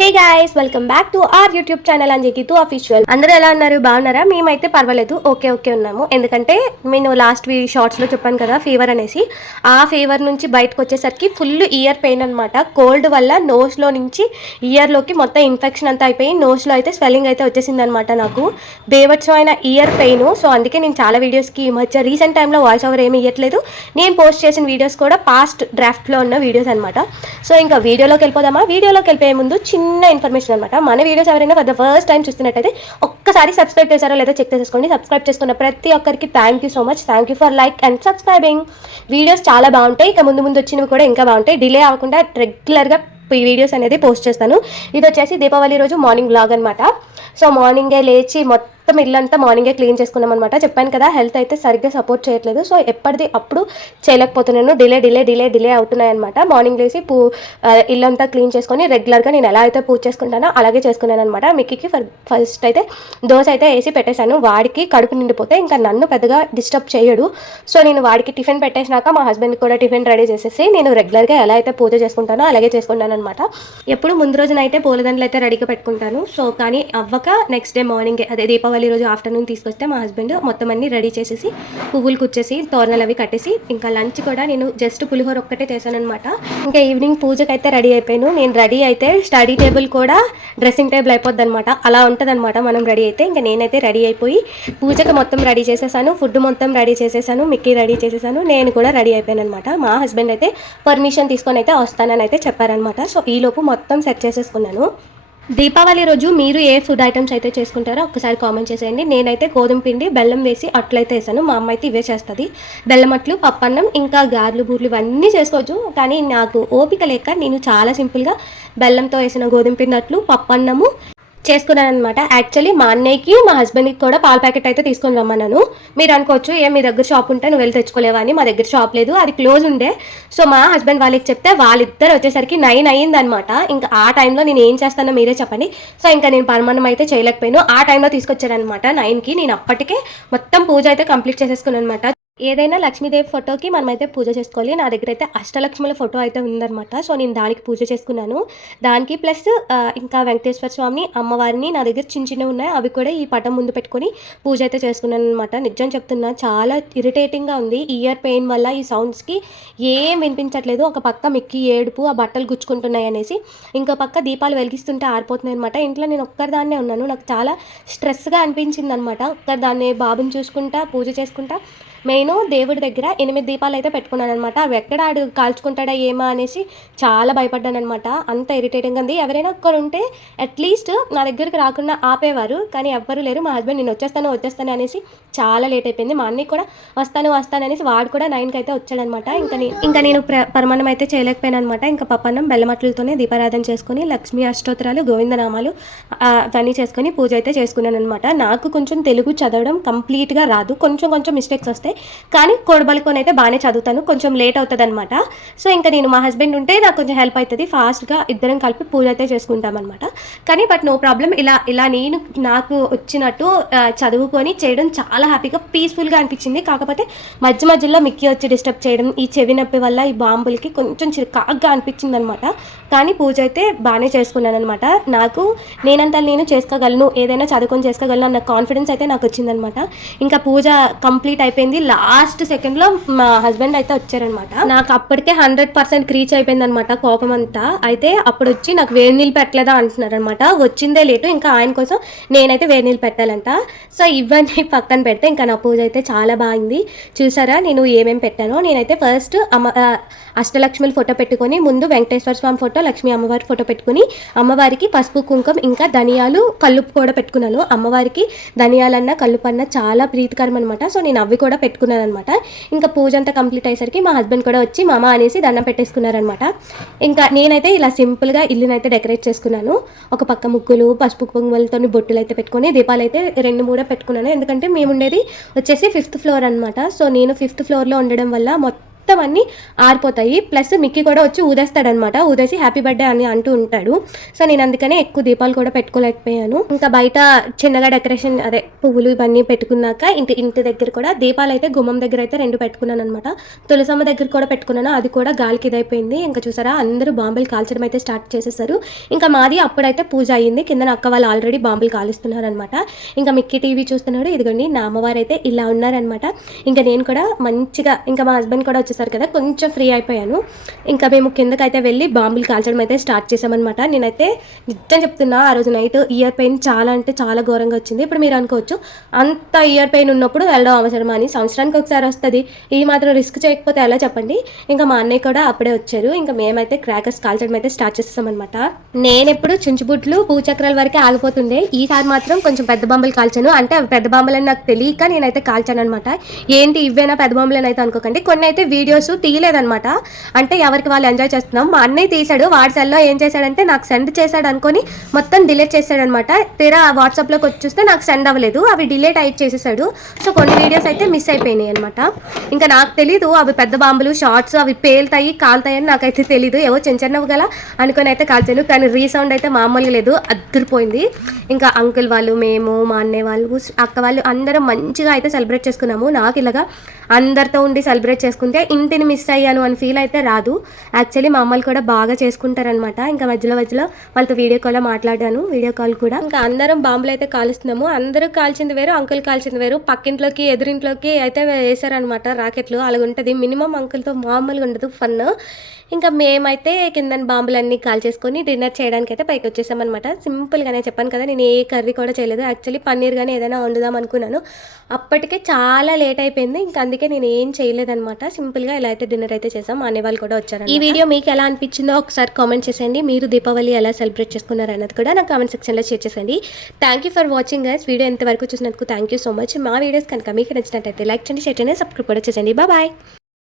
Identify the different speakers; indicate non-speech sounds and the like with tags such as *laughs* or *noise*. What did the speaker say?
Speaker 1: Hey guys welcome back to our YouTube channel అంజకి two official. అందరూ ఎలా ఉన్నారు? బాగున్నారా? మేమైతే పర్వాలేదు. ఓకే ఓకే ఉన్నాము. ఎందుకంటే నేను లాస్ట్ వీ షార్ట్స్లో చెప్పాను కదా ఫీవర్ అనేసి. ఆ ఫీవర్ నుంచి బయటకు వచ్చేసరికి ఫుల్ ఇయర్ పెయిన్ అనమాట కోల్డ్ వల్ల నోస్లో నుంచి ఇయర్లోకి మొత్తం ఇన్ఫెక్షన్ అంతా అయిపోయి నోస్లో అయితే స్వెల్లింగ్ అయితే వచ్చేసింది అనమాట నాకు. బేవత్సమైన ఇయర్ పెయిన్ సో అందుకే నేను చాలా వీడియోస్కి ఈ మధ్య రీసెంట్ టైంలో వాయిస్ ఓవర్ ఏమి ఇవ్వట్లేదు నేను పోస్ట్ చేసిన వీడియోస్ కూడా పాస్ట్ డ్రాఫ్ట్లో ఉన్న వీడియోస్ అనమాట సో ఇంకా వీడియోలోకి వెళ్ళిపోదామా? వీడియోలోకి వెళ్ళిపోయే ముందు చిన్న ఇన్ఫర్మేషన్ అనమాట మన వీడియోస్ ఎవరైనా ఫర్ ద ఫస్ట్ టైం చూస్తున్నట్టయితే ఒక్కసారి సబ్స్క్రైబ్ చేశారో లేదా చెక్ చేసుకోండి సబ్స్క్రైబ్ చేసుకున్న ప్రతి ఒక్కరికి thank you so much thank you for like and subscribing videos చాలా బాగుంటాయి. ఇక ముందు ముందు వచ్చినవి కూడా ఇంకా బాగుంటాయి. డిలే అవ్వకుండా రెగ్యులర్గా ఈ వీడియోస్ అనేది పోస్ట్ చేస్తాను. ఇది వచ్చేసి దీపావళి రోజు మార్నింగ్ బ్లాగ్ అనమాట సో మార్నింగే లేచి మొత్తం ఇల్లంతా మార్నింగే క్లీన్ చేసుకున్నాం అనమాట చెప్పాను కదా హెల్త్ అయితే సరిగ్గా సపోర్ట్ చేయట్లేదు. సో ఎప్పటిది అప్పుడు చేయలేకపోతున్నాను. డిలే డిలే డిలే డిలే అవుతున్నాయి అనమాట మార్నింగ్ లేసి పూ ఇల్లంతా క్లీన్ చేసుకొని రెగ్యులర్గా నేను ఎలా అయితే పూజ చేసుకుంటానో అలాగే చేసుకున్నాను అనమాట మిక్కీకి ఫస్ట్ అయితే దోశ అయితే వేసి పెట్టేశాను. వాడికి కడుపు నిండిపోతే ఇంకా నన్ను పెద్దగా డిస్టర్బ్ చేయడు. సో నేను వాడికి టిఫిన్ పెట్టేసినాక మా హస్బెండ్కి కూడా టిఫిన్ రెడీ చేసేసి నేను రెగ్యులర్గా ఎలా అయితే పూజ చేసుకుంటానో అలాగే చేసుకుంటాను అనమాట ఎప్పుడు ముందు రోజునైతే పూలదండలు అయితే రెడీగా పెట్టుకుంటాను. సో కానీ అవ్వక నెక్స్ట్ డే మార్నింగ్ అదే దీపావళి రోజు ఆఫ్టర్నూన్ తీసుకొస్తే మా హస్బెండ్ మొత్తం అన్ని రెడీ చేసేసి పువ్వులు కుచ్చేసి తోరణాలు అవి కట్టేసి ఇంకా లంచ్ కూడా నేను జస్ట్ పులిహోర ఒక్కటే చేశాను అనమాట ఇంకా ఈవినింగ్ పూజకి అయితే రెడీ అయిపోయాను. నేను రెడీ అయితే స్టడీ టేబుల్ కూడా డ్రెస్సింగ్ టేబుల్ అయిపోద్ది అనమాట అలా ఉంటుంది మనం రెడీ అయితే. ఇంకా నేనైతే రెడీ అయిపోయి పూజకి మొత్తం రెడీ చేసేసాను. ఫుడ్ మొత్తం రెడీ చేసేసాను. మిక్కీ రెడీ చేసేసాను. నేను కూడా రెడీ అయిపోయాను అనమాట మా హస్బెండ్ అయితే పర్మిషన్ తీసుకొని అయితే వస్తానని అయితే చెప్పారనమాట సో ఈలోపు మొత్తం సెట్ చేసేసుకున్నాను. దీపావళి రోజు మీరు ఏ ఫుడ్ ఐటమ్స్ అయితే చేసుకుంటారో ఒక్కసారి కామెంట్ చేసేయండి. నేనైతే గోధుమ పిండి బెల్లం వేసి అట్లయితే వేసాను. మా అమ్మ అయితే ఇవే చేస్తుంది. బెల్లం అట్లు పప్పన్నం ఇంకా గారెలు బూర్లు ఇవన్నీ చేసుకోవచ్చు. కానీ నాకు ఓపిక లేక నేను చాలా సింపుల్గా బెల్లంతో వేసిన గోధుమ పిండి అట్లు పప్పన్నము చేసుకున్నాను అనమాట యాక్చువల్లీ మా అన్నయ్యకి మా హస్బెండ్కి కూడా పాల ప్యాకెట్ అయితే తీసుకొని రమ్మన్నాను. మీరు అనుకోవచ్చు ఏ మీ దగ్గర షాప్ ఉంటే నువ్వు వెళ్ళి తెచ్చుకోలేవా అని. మా దగ్గర షాప్ లేదు అది క్లోజ్ ఉండే. సో మా హస్బెండ్ వాళ్ళకి చెప్తే వాళ్ళిద్దరు వచ్చేసరికి నైన్ అయ్యిందనమాట ఇంకా ఆ టైంలో నేను ఏం చేస్తానో మీరే చెప్పండి. సో ఇంకా నేను పరమాన్నం అయితే చేయలేకపోయాను. ఆ టైంలో తీసుకొచ్చారనమాట నైన్కి నేను అప్పటికే మొత్తం పూజ అయితే కంప్లీట్ చేసేసుకున్నాను అనమాట ఏదైనా లక్ష్మీదేవి ఫోటోకి మనమైతే పూజ చేసుకోవాలి. నా దగ్గర అయితే అష్టలక్ష్ముల ఫోటో అయితే ఉందన్నమాట. సో నేను దానికి పూజ చేసుకున్నాను. దానికి ప్లస్ ఇంకా వెంకటేశ్వర స్వామిని అమ్మవారిని నా దగ్గర చిన్న చిన్నవి ఉన్నాయి. అవి కూడా ఈ పటం ముందు పెట్టుకొని పూజ అయితే చేసుకున్నాను అనమాట నిజం చెప్తున్నా చాలా ఇరిటేటింగ్గా ఉంది. ఇయర్ పెయిన్ వల్ల ఈ సౌండ్స్కి ఏం వినిపించట్లేదు. ఒక పక్క మిక్కి ఏడుపు ఆ బట్టలు గుచ్చుకుంటున్నాయి అనేసి ఇంకో పక్క దీపాలు వెలిగిస్తుంటే ఆరిపోతున్నాయి అనమాట ఇంట్లో నేను ఒక్కరిదాన్నే ఉన్నాను. నాకు చాలా స్ట్రెస్గా అనిపించింది అనమాట ఒక్కరిదాన్నే బాబుని చూసుకుంటా పూజ చేసుకుంటా మెయిన్ దేవుడి దగ్గర ఎనిమిది దీపాలు అయితే పెట్టుకున్నాను అనమాట అవి ఎక్కడ ఆడు కాల్చుకుంటాడా ఏమా అనేసి చాలా భయపడ్డాను అనమాట అంత ఇరిటేటింగ్ ఉంది. ఎవరైనా ఒక్కరు ఉంటే అట్లీస్ట్ నా దగ్గరికి రాకుండా ఆపేవారు. కానీ ఎవ్వరు లేరు. మా హస్బెండ్ నేను వచ్చేస్తాను వచ్చేస్తాను అనేసి చాలా లేట్ అయిపోయింది. మా అన్నయ్య కూడా వస్తాను వస్తాను అనేసి వాడు కూడా నైన్కి అయితే వచ్చాడనమాట ఇంకా ఇంకా నేను ప్ర పరమాన్నం అయితే చేయలేకపోయాను అనమాట ఇంకా పప్పన్నం బెల్లమట్లతోనే దీపారాధన చేసుకొని లక్ష్మీ అష్టోత్తరాలు గోవిందనామాలు అవన్నీ చేసుకొని పూజ అయితే చేసుకున్నాను అనమాట నాకు కొంచెం తెలుగు చదవడం కంప్లీట్గా రాదు. కొంచెం కొంచెం మిస్టేక్స్ వస్తాయి కానీ కోడబలుకొని అయితే బాగానే చదువుతాను. కొంచెం లేట్ అవుతుంది అనమాట సో ఇంకా నేను మా హస్బెండ్ ఉంటే నాకు కొంచెం హెల్ప్ అవుతుంది ఫాస్ట్గా ఇద్దరం కలిపి పూజ అయితే చేసుకుంటామన్నమాట. కానీ బట్ నో ప్రాబ్లం ఇలా ఇలా నేను నాకు వచ్చినట్టు చదువుకొని చేయడం చాలా హ్యాపీగా పీస్ఫుల్గా అనిపించింది. కాకపోతే మధ్య మధ్యలో మిక్కీ వచ్చి డిస్టర్బ్ చేయడం ఈ చెవి నొప్పి వల్ల ఈ బాంబులకి కొంచెం చిరుకాగ్గా అనిపించింది అనమాట కానీ పూజ అయితే బాగానే చేసుకున్నాను అనమాట నాకు నేనంత నేను చేసుకోగలను ఏదైనా చదువుకొని చేసుకోగలను అన్న కాన్ఫిడెన్స్ అయితే నాకు వచ్చిందనమాట ఇంకా పూజ కంప్లీట్ అయిపోయింది. లాస్ట్ సెకండ్లో మా హస్బెండ్ అయితే వచ్చారనమాట. నాకు అప్పటికే హండ్రెడ్ పర్సెంట్ క్రీచ్ అయిపోయింది అనమాట కోపం అంతా అయితే అప్పుడు వచ్చి నాకు వేడి నీళ్ళు పెట్టలేదా అంటున్నారనమాట. వచ్చిందే లేటు ఇంకా ఆయన కోసం నేనైతే వేడి నీళ్ళు పెట్టాలంట. సో ఇవన్నీ *laughs* పక్కన పెడితే ఇంకా నా పూజ అయితే చాలా బాగుంది. చూసారా? నేను ఏమేమి పెట్టానో. నేనైతే ఫస్ట్ అమ్మ ఆ, అష్టలక్ష్మిల ఫోటో పెట్టుకొని ముందు వెంకటేశ్వర స్వామి ఫోటో లక్ష్మీ అమ్మవారి ఫోటో పెట్టుకుని అమ్మవారికి పసుపు కుంకుమ ఇంకా ధనియాలు కల్లుపు కూడా పెట్టుకున్నాను. అమ్మవారికి ధనియాలన్న కల్లుపన్న చాలా ప్రీతికరం అనమాట సో నేను అవి కూడా పెట్టుకున్నాను అనమాట ఇంకా పూజ అంతా కంప్లీట్ అయ్యేసరికి మా హస్బెండ్ కూడా వచ్చి మామ అనేసి దండం పెట్టేసుకున్నారనమాట. ఇంకా నేనైతే ఇలా సింపుల్గా ఇల్లునైతే డెకరేట్ చేసుకున్నాను. ఒక పక్క ముగ్గులు పసుపు పొంగులతో బొట్టులు అయితే పెట్టుకొని దీపాలు అయితే రెండు మూడో పెట్టుకున్నాను. ఎందుకంటే మేము ఉండేది వచ్చేసి ఫిఫ్త్ ఫ్లోర్ అనమాట సో నేను ఫిఫ్త్ ఫ్లోర్లో ఉండడం వల్ల మొత్తం మొత్తం అన్ని ఆరిపోతాయి. ప్లస్ మిక్కీ కూడా వచ్చి ఊదేస్తాడనమాట ఊదేసి హ్యాపీ బర్త్డే అని అంటూ ఉంటాడు. సో నేను అందుకనే ఎక్కువ దీపాలు కూడా పెట్టుకోలేకపోయాను. ఇంకా బయట చిన్నగా డెకరేషన్ అదే పువ్వులు ఇవన్నీ పెట్టుకున్నాక ఇంటి ఇంటి దగ్గర కూడా దీపాలు అయితే గుమ్మం దగ్గర అయితే రెండు పెట్టుకున్నాను అనమాట తులసమ్మ దగ్గర కూడా పెట్టుకున్నాను. అది కూడా గాలికి ఇదైపోయింది. ఇంకా చూసారా? అందరూ బాంబులు కాల్చడం అయితే స్టార్ట్ చేసేసారు. ఇంకా మాది అప్పుడైతే పూజ అయ్యింది కింద అక్క వాళ్ళు ఆల్రెడీ బాంబులు కాలుస్తున్నారు అనమాట ఇంకా మిక్కీ టీవీ చూస్తున్నాడు. ఇదిగోండి నా అమ్మవారు అయితే ఇలా ఉన్నారనమాట ఇంకా నేను కూడా మంచిగా ఇంకా మా హస్బెండ్ కూడా వచ్చేసారు కదా కొంచెం ఫ్రీ అయిపోయాను. ఇంకా మేము కిందకైతే వెళ్ళి బాంబులు కాల్చడం అయితే స్టార్ట్ చేసామన్నమాట నేనైతే నిజం చెప్తున్నా ఆ రోజు నైట్ ఇయర్ పెయిన్ చాలా అంటే చాలా ఘోరంగా వచ్చింది. ఇప్పుడు మీరు అనుకోవచ్చు అంత ఇయర్ పెయిన్ ఉన్నప్పుడు వెళ్ళడం అవసరమా అని సంవత్సరానికి ఒకసారి వస్తుంది. ఈ మాత్రం రిస్క్ చేయకపోతే ఎలా చెప్పండి? ఇంకా మా అన్నయ్య కూడా అప్పుడే వచ్చారు. ఇంకా మేమైతే క్రాకర్స్ కాల్చడం అయితే స్టార్ట్ చేస్తామన్నమాట నేను ఎప్పుడు చుంచుబుట్లు భూచక్రాల వరకే ఆగిపోతుండే. ఈసారి మాత్రం కొంచెం పెద్ద బాంబులు కాల్చాను. అంటే అవి పెద్ద బాంబులు అని నాకు తెలియక నేనైతే కాల్చాను అనమాట ఏంటి ఇవేనా పెద్ద బాంబులు అని అయితే అనుకోకండి. కొన్ని అయితే వీడియో వీడియోస్ తీయలేదనమాట అంటే ఎవరికి వాళ్ళు ఎంజాయ్ చేస్తున్నాం. మా అన్నయ్య తీశాడు వాడి సెల్లో ఏం చేశాడంటే నాకు సెండ్ చేశాడు అనుకొని మొత్తం డిలీట్ చేశాడనమాట తీరా వాట్సాప్లోకి వచ్చి చూస్తే నాకు సెండ్ అవ్వలేదు. అవి డిలీట్ అయి చేసేసాడు. సో కొన్ని వీడియోస్ అయితే మిస్ అయిపోయినాయి అనమాట ఇంకా నాకు తెలీదు. అవి పెద్ద బాంబులు షార్ట్స్ అవి పేలుతాయి కాలుతాయి అని నాకైతే తెలీదు. ఏవో చిన్న చిన్నవి గల అనుకొని అయితే కాల్చాను. కానీ రీసౌండ్ అయితే మామూలుగా లేదు. అద్దరిపోయింది. ఇంకా అంకుల్ వాళ్ళు మేము మా అన్నయ్య వాళ్ళు అక్క వాళ్ళు అందరం మంచిగా అయితే సెలబ్రేట్ చేసుకున్నాము. నాకు ఇలాగా అందరితో ఉండి సెలబ్రేట్ చేసుకుంటే ఇంటిని మిస్ అయ్యాను అని ఫీల్ అయితే రాదు. యాక్చువల్లీ మా అమ్మలు కూడా బాగా చేసుకుంటారనమాట ఇంకా మధ్యలో మధ్యలో వాళ్ళతో వీడియో కాల్లో మాట్లాడాను. వీడియో కాల్ కూడా ఇంకా అందరం బాంబులు అయితే కాలుస్తున్నాము. అందరూ కాల్చింది వేరు అంకుల్ కాల్చింది వేరు. పక్కింట్లోకి ఎదురింట్లోకి అయితే వేసారనమాట రాకెట్లు. అలాగ ఉంటుంది. మినిమం అంకుల్తో మామూలుగా ఉండదు ఫన్ ఇంకా మేమైతే కింద బాంబులన్నీ కాల్ చేసుకొని డిన్నర్ చేయడానికి అయితే పైకి వచ్చేసామన్నమాట. సింపుల్గానే చెప్పాను కదా నేను ఏ కర్రీ కూడా చేయలేదు. యాక్చువల్లీ పన్నీర్ కానీ ఏదైనా వండుదాం అనుకున్నాను. అప్పటికే చాలా లేట్ అయిపోయింది. ఇంకా అందుకే నేను ఏం చేయలేదన్నమాట. సింపుల్గా ఇలా అయితే డిన్నర్ అయితే చేసాం మా అనే వాళ్ళు కూడా వచ్చారు ఈ వీడియో మీకు ఎలా అనిపించిందో ఒకసారి కామెంట్ చేసేయండి. మీరు దీపావళి ఎలా సెలబ్రేట్ చేసుకున్నారు అన్నది కూడా నాకు కామెంట్ సెక్షన్లో షేర్ చేసేయండి. Thank you for watching guys video ఎంతవరకు చూసినందుకు థ్యాంక్ యూ సో మచ్ మా వీడియోస్ కనుక మీకు నచ్చినట్టయితే లైక్ చేయండి షేర్ చేయండి సబ్స్క్రైబ్ కూడా చేసేయండి. బాయ్